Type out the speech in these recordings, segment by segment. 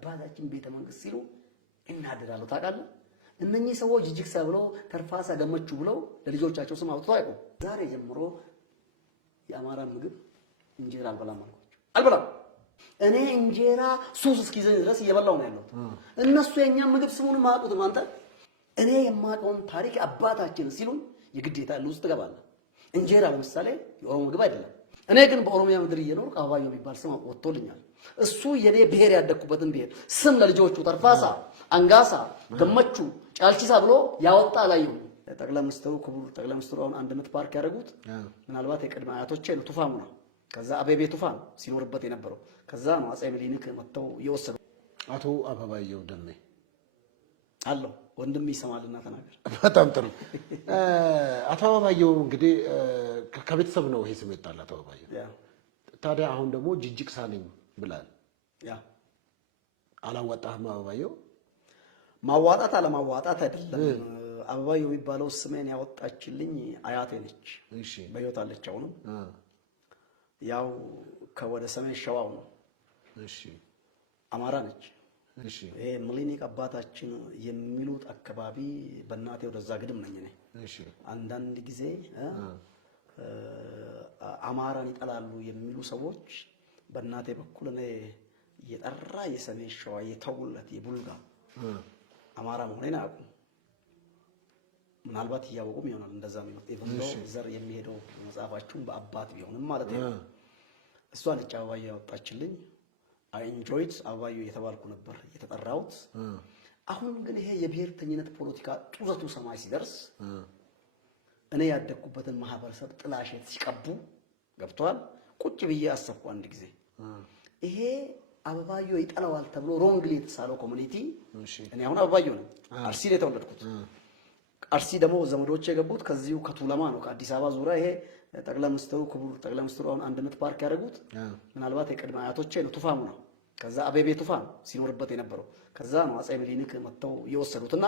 አባታችን ቤተ መንግስት ሲሉ እናደዳሉ ታውቃለህ እነኚህ ሰዎች ጅጅክሳ ብለው ተርፋሳ ገመቹ ብለው ለልጆቻቸው ስም አውጥተው አይቆም ዛሬ ጀምሮ የአማራ ምግብ እንጀራ አልበላም አልበላም እኔ እንጀራ ሱስ እስኪዘኝ ድረስ እየበላው ነው ያለው እነሱ የኛ ምግብ ስሙን ማያውቁትም አንተ እኔ የማውቀውን ታሪክ አባታችን ሲሉ የግዴታ ውስጥ ገባለ እንጀራ ለምሳሌ የኦሮሞ ምግብ አይደለም እኔ ግን በኦሮሚያ ምድር እየኖርኩ አበባዮ የሚባል ስም ወጥቶልኛል እሱ የኔ ብሄር ያደኩበትን ብሄር ስም ለልጆቹ ተርፋሳ አንጋሳ ገመቹ ጫልቺሳ ብሎ ያወጣ ላየው ጠቅላይ ሚኒስትሩ ክቡር ጠቅላይ ሚኒስትሩ አሁን አንድነት ፓርክ ያደረጉት ምናልባት የቅድመ አያቶቼ ነው ቱፋሙ ነው ከዛ አቤቤ ቱፋን ሲኖርበት የነበረው ከዛ ነው አጼ ምኒልክ መጥተው የወሰዱ አቶ አበባዮ ደሜ አለው ወንድም ይሰማልና ተናገር በጣም ጥሩ አቶ አበባዮ እንግዲህ ከቤተሰብ ነው ይሄ ስም የጣላ አቶ አበባዮ ታዲያ አሁን ደግሞ ጅጅክሳ ነኝ ብላል ያ አላወጣህም አበባዮ ማዋጣት አለማዋጣት አይደለም አበባዮ የሚባለው ስሜን ያወጣችልኝ አያቴ ነች እሺ በህይወት አለች አሁን ያው ከወደ ሰሜን ሸዋው ነው እሺ አማራ ነች እሺ ይሄ ምኒልክ አባታችን የሚሉት አካባቢ በእናቴ ወደዛ ግድም ነኝ ነኝ እሺ አንዳንድ ጊዜ አማራን ይጠላሉ የሚሉ ሰዎች በእናቴ በኩል እኔ የጠራ የሰሜን ሸዋ የተውለት የቡልጋ አማራ መሆኔን አያውቁም ምናልባት ያወቁም ይሆናል እንደዛ ነው ኢቭንዶ ዘር የሚሄደው መጽሐፋችሁን በአባት ቢሆንም ማለት ነው እሷ ነች አበባዮ ያወጣችልኝ አይ ኢንጆይድ አበባዮ የተባልኩ ነበር የተጠራሁት አሁን ግን ይሄ የብሔርተኝነት ፖለቲካ ጡዘቱ ሰማይ ሲደርስ እኔ ያደኩበትን ማህበረሰብ ጥላሸት ሲቀቡ ገብቷል ቁጭ ብዬ አሰብኩ አንድ ጊዜ ይሄ አበባዮ ይጠላዋል ተብሎ ሮንግሊ የተሳለው ኮሚኒቲ እኔ አሁን አበባዮ ነኝ አርሲ ላይ ተወለድኩት አርሲ ደግሞ ዘመዶች የገቡት ከዚሁ ከቱለማ ነው ከአዲስ አበባ ዙሪያ ይሄ ጠቅላይ ሚኒስትሩ ክቡር ጠቅላይ ሚኒስትሩ አሁን አንድነት ፓርክ ያደረጉት ምናልባት የቅድመ አያቶቼ ነው ቱፋሙ ነው ከዛ አቤቤ ቱፋን ሲኖርበት የነበረው ከዛ ነው አጼ ምኒልክ መጥተው የወሰዱትና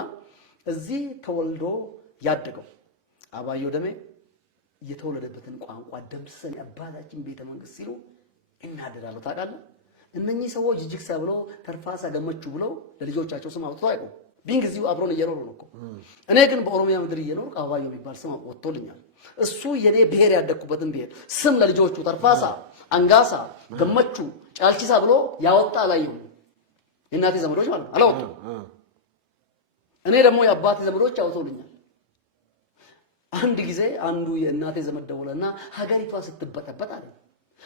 እዚህ ተወልዶ ያደገው አበባዮ ደሜ የተወለደበትን ቋንቋ ደምሰን አባታችን ቤተ መንግስት ሲሉ እናደዳሉ ታውቃለህ እነኚህ ሰዎች ጅጅክሳ ብለው ተርፋሳ ገመቹ ብለው ለልጆቻቸው ስም አውጥተው አይቆም ቢንግዚው አብሮን እየኖሩ ነው እኮ እኔ ግን በኦሮሚያ ምድር እየኖርኩ አበባዮ የሚባል ስም ወጥቶልኛል እሱ የኔ ብሄር ያደኩበትን ብሄር ስም ለልጆቹ ተርፋሳ አንጋሳ ገመቹ ጫልቺሳ ብሎ ያወጣ ላየው እናቴ ዘመዶች ማለት አላወጡ እኔ ደግሞ የአባቴ ዘመዶች አውጥተውልኛል አንድ ጊዜ አንዱ የእናቴ ዘመድ ደውለና ሀገሪቷ ስትበጠበጥ አለ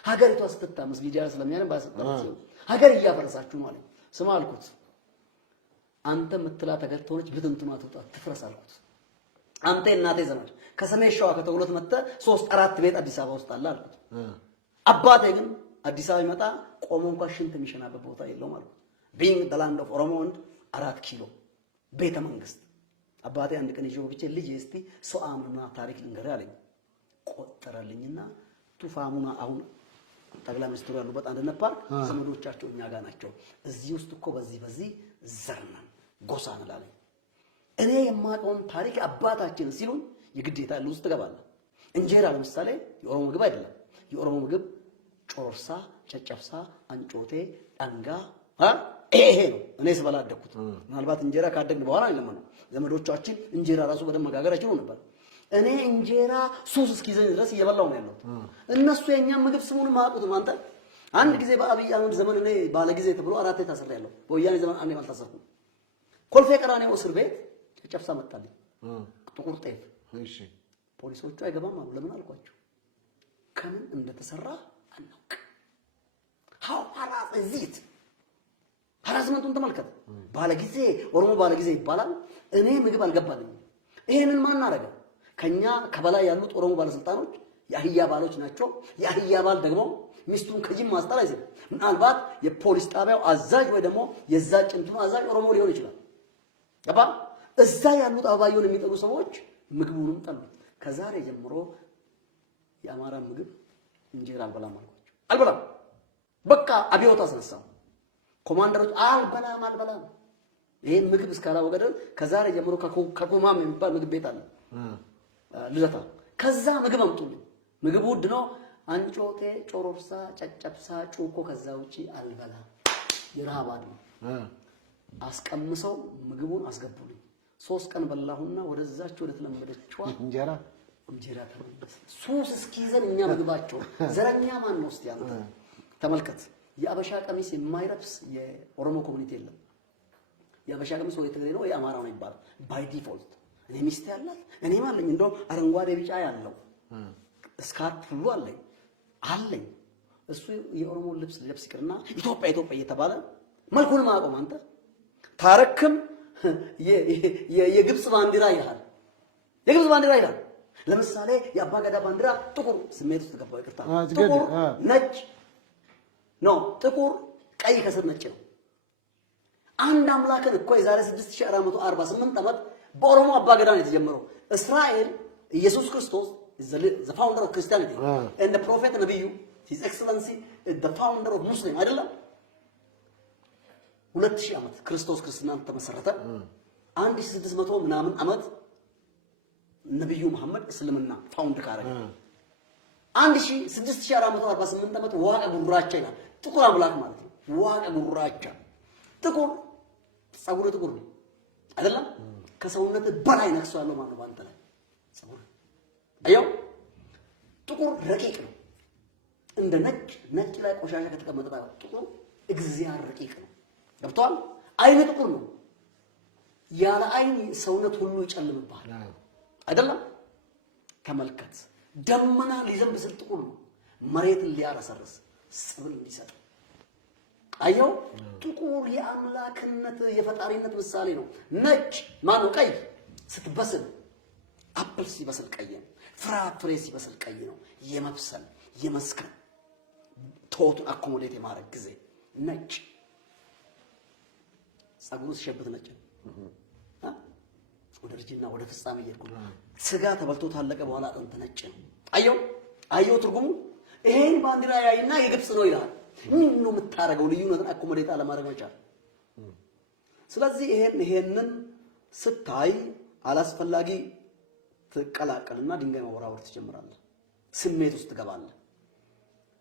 ሀገሪቷ ስትታመስ ቪዲዮ ስለሚያነባ ባሰጠው ሀገር እያፈረሳችሁ ማለት ስማ አልኩት አንተ ምትላት ሀገር ተሆነች ብትንትኗ ትውጣ ትፍረስ አልኩት አንተ እናቴ ዘመድ ከሰሜን ሸዋ ከተውሎት መጣ 3-4 ቤት አዲስ አበባ ውስጥ አለ አልኩት አባቴ ግን አዲስ አበባ ይመጣ ቆሞ እንኳን ሽንት የሚሸናበት ቦታ የለውም አልኩት ቢንግ ዘ ላንድ ኦፍ ኦሮሞ and 4 ኪሎ ቤተ መንግስት አባቴ አንድ ቀን ይዤው ብቻ ልጅ እስቲ ሶአምና ታሪክ ልንገር አለኝ ቆጠረልኝና ቱፋሙና አሁን ጠቅላይ ሚኒስትሩ ያሉበት አንድነት ፓርክ ዘመዶቻቸው እኛ ጋር ናቸው እዚህ ውስጥ እኮ በዚህ ዘርና ጎሳ ነላለኝ እኔ የማውቀውን ታሪክ አባታችን ሲሉ የግዴታ ውስጥ ገባለ እንጀራ ለምሳሌ የኦሮሞ ምግብ አይደለም የኦሮሞ ምግብ ጮርሳ ጨጨፍሳ አንጮቴ ዳንጋ ይሄ ነው እኔ ስበላ አደኩት ምናልባት እንጀራ ካደግን በኋላ አይለምን ዘመዶቻችን እንጀራ ራሱ በደም መጋገር አይችሉ ነበር እኔ እንጀራ ሱስ እስኪዘኝ ድረስ እየበላው ነው ያለው እነሱ የኛ ምግብ ስሙን ማያውቁትም አንተ አንድ ጊዜ በአብይ አህመድ ዘመን እኔ ባለ ጊዜ ተብሎ 4 ታስሬያለሁ በወያኔ ዘመን አንዴ አልታሰርኩም ኮልፌ ቀራኔው እስር ቤት ጨጨፍሳ መጣልኝ ጥቁር ጤፍ እሺ ፖሊሶቹ አይገባም አሉ ለምን አልኳቸው ከምን እንደተሰራ አናውቅ how is it ሐራስመንቱን ተመልከት ባለ ጊዜ ኦሮሞ ባለ ጊዜ ይባላል እኔ ምግብ አልገባልኝ ይሄንን ማን አረጋ ከኛ ከበላይ ያሉት ኦሮሞ ባለስልጣኖች ያህያ ባሎች ናቸው ያህያ ባል ደግሞ ሚስቱን ከጂም ማስጣል አይዘም ምናልባት የፖሊስ ጣቢያው አዛዥ ወይ ደግሞ የዛ ጭንቱን አዛዥ ኦሮሞ ሊሆን ይችላል ገባ እዛ ያሉት አበባዮን የሚጠሉ ሰዎች ምግቡንም ጠሉ ከዛሬ ጀምሮ የአማራ ምግብ እንጀራ አልበላም አልበላም በቃ አብዮት አስነሳው ኮማንደሮች አልበላም ይሄን ምግብ እስካላወቀ ድረስ ከዛሬ ጀምሮ ከኮማም የሚባል ምግብ ቤት አለ ልደታ ከዛ ምግብ አምጡልኝ ምግቡ ውድ ነው አንጮቴ ጮሮርሳ ጨጨብሳ ጩኮ ከዛ ውጪ አልበላም ይራባል አስቀምሰው ምግቡን አስገቡልኝ 3 ቀን በላሁና ወደዛች ወደ ተለመደችዋ እንጀራ ተመለሰ ሱስ እስኪዘን እኛ ምግባቸው ዘረኛ ማን ነው እስቲ አንተ ተመልከት የአበሻ ቀሚስ የማይረብስ የኦሮሞ ኮሚኒቲ የለም የአበሻ ቀሚስ ወይ ትግሬ ነው ወይ አማራ ነው ይባላል ባይ ዲፎልት እኔ ሚስት ያላት እኔ ማለኝ እንደው አረንጓዴ ቢጫ ያለው ስካርፕ ሁሉ አለኝ እሱ የኦሮሞ ልብስ ለብስ ይቅርና ኢትዮጵያ እየተባለ መልኩን ማቆም አንተ ታረክም የግብጽ ባንዲራ ይላል የግብጽ ባንዲራ ይላል ለምሳሌ የአባገዳ ባንዲራ ጥቁር ስሜት ውስጥ ገባው ይቅርታ ጥቁር ነጭ ነው ጥቁር ቀይ ከስር ነጭ ነው አንድ አምላክን እኮ የዛሬ 6448 ዓመት በኦሮሞ አባገዳ ነው የተጀመረው እስራኤል ኢየሱስ ክርስቶስ is the founder of Christianity and the prophet ነብዩ his excellency is the founder of Muslim አይደለም 2000 ዓመት ክርስቶስ ክርስትናን ተመሰረተ 1600 ምናምን ዓመት ነብዩ መሐመድ እስልምና ፋውንድ ካረገ 6448 ዓመት ዋቀ ጉራቻ ይላል ጥቁር አምላክ ማለት ነው ዋቀ ጉራቻ ጥቁር ጸጉር ጥቁር ነው አይደለም ከሰውነት በላይ ነክሶ ያለው ማለት ነው ባንተ ላይ ጸጉር አየው ጥቁር ረቂቅ ነው እንደ ነጭ ላይ ቆሻሻ ከተቀመጠ ጥቁር እግዚአብሔር ረቂቅ ነው ገብቷል አይነ ጥቁር ነው ያለ አይን ሰውነት ሁሉ ይጨልምባል አይደለም ተመልከት ደመና ሊዘንብ ስል ጥቁር ነው መሬትን ሊያረሰርስ ጽብል ሊሰጥ አየው ጥቁር የአምላክነት የፈጣሪነት ምሳሌ ነው ነጭ ማነው ቀይ ስትበስል አፕል ሲበስል ቀይ ነው ፍራፍሬ ሲበስል ቀይ ነው የመብሰል የመስከር ቶቱን አኮሞዴት የማድረግ ጊዜ ነጭ ጸጉሩ ሲሸብት ነጭ ወደ ልጅና ወደ ፍጻሜ ይልኩ ስጋ ተበልቶ ታለቀ በኋላ አጥንት ነጭ ነው አየው ትርጉሙ ይሄን ባንዲራ ያይና የግብጽ ነው ይላል ምን ነው የምታረገው ልዩነትን አኮሞዴት አለማድረግ መቻል ስለዚህ ይሄንን ስታይ አላስፈላጊ ትቀላቀልና ድንጋይ ማወራወር ትጀምራለህ ስሜት ውስጥ ትገባለህ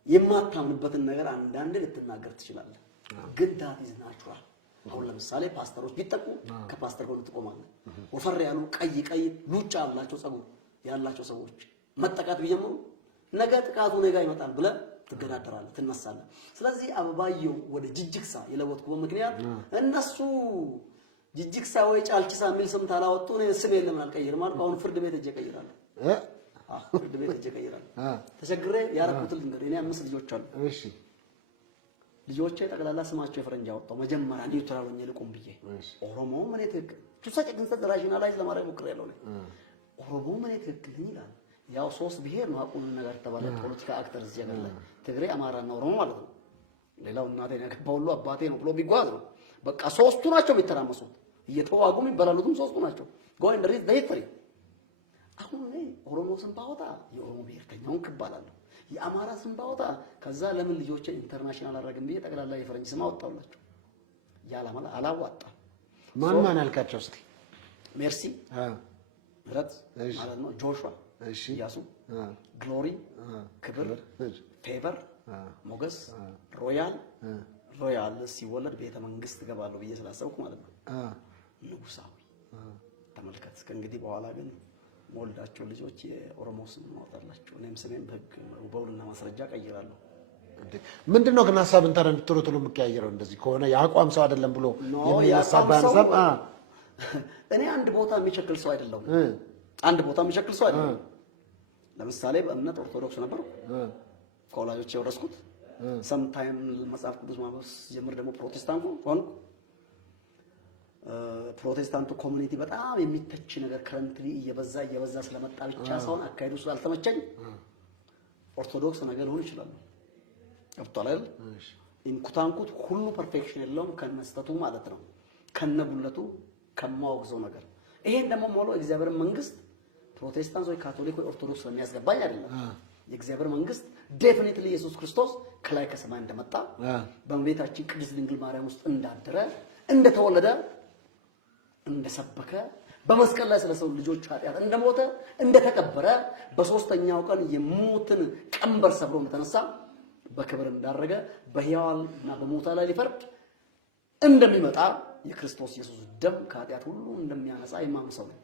የማታምንበትን ነገር አንዳንዴ ልትናገር ትችላለህ ግን that is natural አሁን ለምሳሌ ፓስተሮች ቢጠቁ ከፓስተር ጋር ትቆማለህ ወፈር ያሉ ቀይ ሉጫ ያላቸው ጸጉር ያላቸው ሰዎች መጠቃት ቢጀምሩ ነገ ጥቃቱ ነገ ይመጣል ብለህ ትገዳደራለህ ትነሳለህ ስለዚህ አበባየው ወደ ጅጅክሳ የለወጥኩ በምክንያት እነሱ ጅጅክሳ ወይ ጫልቺሳ የሚል ስም ታላወጡ ነው ስም የለም አልቀይርም ማለት አሁን ፍርድ ቤት እጄ ቀይራለሁ ፍርድ ቤት እጄ ቀይራለሁ ተቸግሬ ያረኩትን ነገር እኔ 5 ልጆች አሉ እሺ ልጆቼ ጠቅላላ ስማቸው የፈረንጅ አወጣው መጀመሪያ ኒውትራል ሆኜ ልቆም ብዬ ኦሮሞ ምን ትክክል ቱሳጭ ግን ተራሽናላይዝ ለማድረግ ሞክሬያለሁ ነው ኦሮሞ ምን ትክክል ይላል ያው 3 ብሄር ነው አቁም ነገር ተባለ ፖለቲካ አክተር እዚህ ያገለ ትግሬ አማራና ኦሮሞ ማለት ነው ሌላው እናቴ ያከባው ሁሉ አባቴ ነው ብሎ ቢጓዝ ነው በቃ 3ቱ ናቸው የሚተራመሱት እየተዋጉ የሚበላሉትም 3ቱ ናቸው ጎይን ሪዝ ዴይትሪ አሁን ላይ ኦሮሞ ስም ባወጣ የኦሮሞ ብሄርተኛውን ክባላለሁ የአማራ ስም ባወጣ ከዛ ለምን ልጆቼ ኢንተርናሽናል አረጋግም ብዬ ጠቅላላ የፈረንጅ ስም አወጣውላችሁ ያላማላ አላዋጣ ማን አልካቸው እስቲ ሜርሲ ምረት ማለት ነው ጆሹዋ እሺ ያሱ ግሎሪ ክብር ፌቨር ሞገስ ሮያል ሲወለድ ቤተ መንግስት ገባለሁ ብዬ ስላሰብኩ ማለት ነው ንጉሳዊ ተመልከት ከእንግዲህ በኋላ ግን ሞልዳቸው ልጆች የኦሮሞ ስም ማውጣላችሁ እኔም ስሜን በውልና ማስረጃ ቀይራለሁ ምንድነው ግን ሐሳብን ታረን ትሮትሎ መቀያየረው እንደዚህ ከሆነ ያቋም ሰው አይደለም ብሎ የሚያሳባን ሰብ እኔ አንድ ቦታ የሚቸክል ሰው አይደለም አንድ ቦታ የሚቸክል ሰው አይደለም ለምሳሌ በእምነት ኦርቶዶክስ ነበር ኮላጆች የወረስኩት ሰምታይም መጽሐፍ ቅዱስ ማበስ ጀምር ደግሞ ፕሮቴስታንት ሆንኩ ፕሮቴስታንቱ ኮሚኒቲ በጣም የሚተች ነገር ከረንትሊ እየበዛ ስለመጣ ብቻ ሳይሆን አካይዱ ስላልተመቸኝ ኦርቶዶክስ ነገር ሆኖ ይችላል ገብቷል አይደል ኢንኩታንኩት ሁሉ ፐርፌክሽን የለውም ከነስተቱ ማለት ነው ከነቡለቱ ከማወግዘው ነገር ይሄን ደግሞ ሞሎ እግዚአብሔር መንግስት ፕሮቴስታንት ወይ ካቶሊክ ወይ ኦርቶዶክስ ስለሚያስገባኝ አይደለም የእግዚአብሔር መንግስት ዴፊኒትሊ ኢየሱስ ክርስቶስ ከላይ ከሰማይ እንደመጣ በእመቤታችን ቅድስት ድንግል ማርያም ውስጥ እንዳደረ እንደተወለደ እንደሰበከ በመስቀል ላይ ስለሰው ልጆች ኃጢአት እንደሞተ እንደተቀበረ በሶስተኛው ቀን የሞትን ቀንበር ሰብሮ እንደተነሳ በክብር እንዳረገ በሕያዋንና በሞታ ላይ ሊፈርድ እንደሚመጣ የክርስቶስ ኢየሱስ ደም ከኃጢአት ሁሉ እንደሚያነጻ የማምን ሰው ነኝ።